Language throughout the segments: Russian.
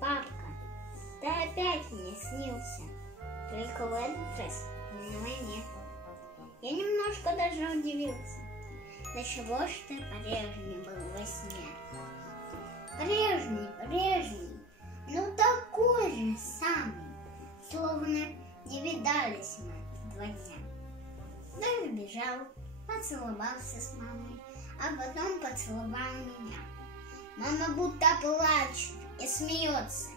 папка, ты опять мне снился, только в этот раз на войне. Я немножко даже удивился, до чего ж ты прежний был во сне. Прежний, но такой же самый, словно не видались мы 2 дня. Даже бежал, поцеловался с мамой, а потом поцеловал меня. Мама будто плачет и смеется.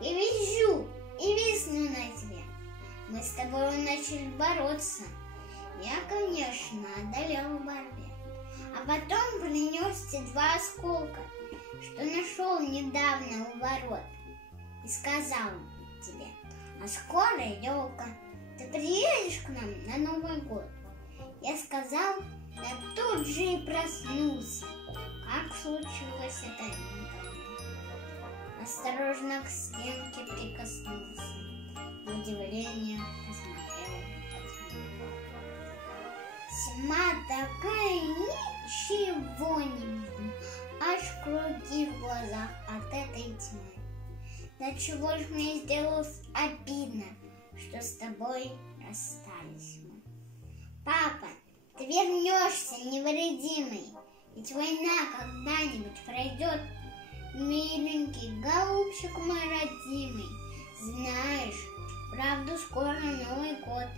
И визжу, и висну на тебе. Мы с тобой начали бороться. Я, конечно, одолел в борьбе. А потом принес те 2 осколка, что нашел недавно у ворот. И сказал тебе: а скоро елка, ты приедешь к нам на Новый год? Я сказал, да тут же и проснулся. Как случилось это, не помню. Осторожно к стенке прикоснулся, в удивление посмотрел во тьму. Тьма такая, ничего не видно, аж круги в глазах от этой тьмы. Да чего ж мне сделалось обидно, что с тобой расстались мы. Папа, ты вернешься невредимый, ведь война когда-нибудь пройдет. Миленький голубчик мой родимый, знаешь, правду скоро Новый год.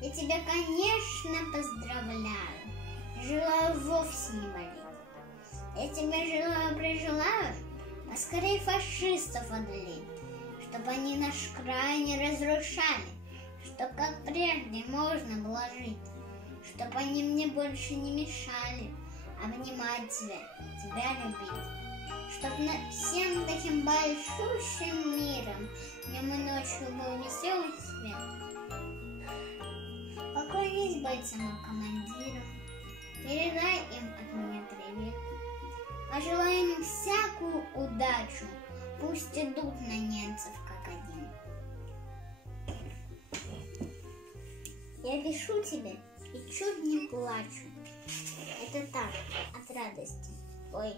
Я тебя, конечно, поздравляю, желаю вовсе не болеть. Я тебе желаю поскорее фашистов одолеть, чтобы они наш край не разрушали, чтоб как прежде можно было жить, чтоб они мне больше не мешали обнимать тебя любить, чтоб над всем таким большущим миром днем и ночью был веселый свет. Поклонись бойцам и командирам, передай им от меня привет. Пожелай им всякую удачу, пусть идут на немцев как один. Я пишу тебе и чуть не плачу. Это так, от радости. Ой,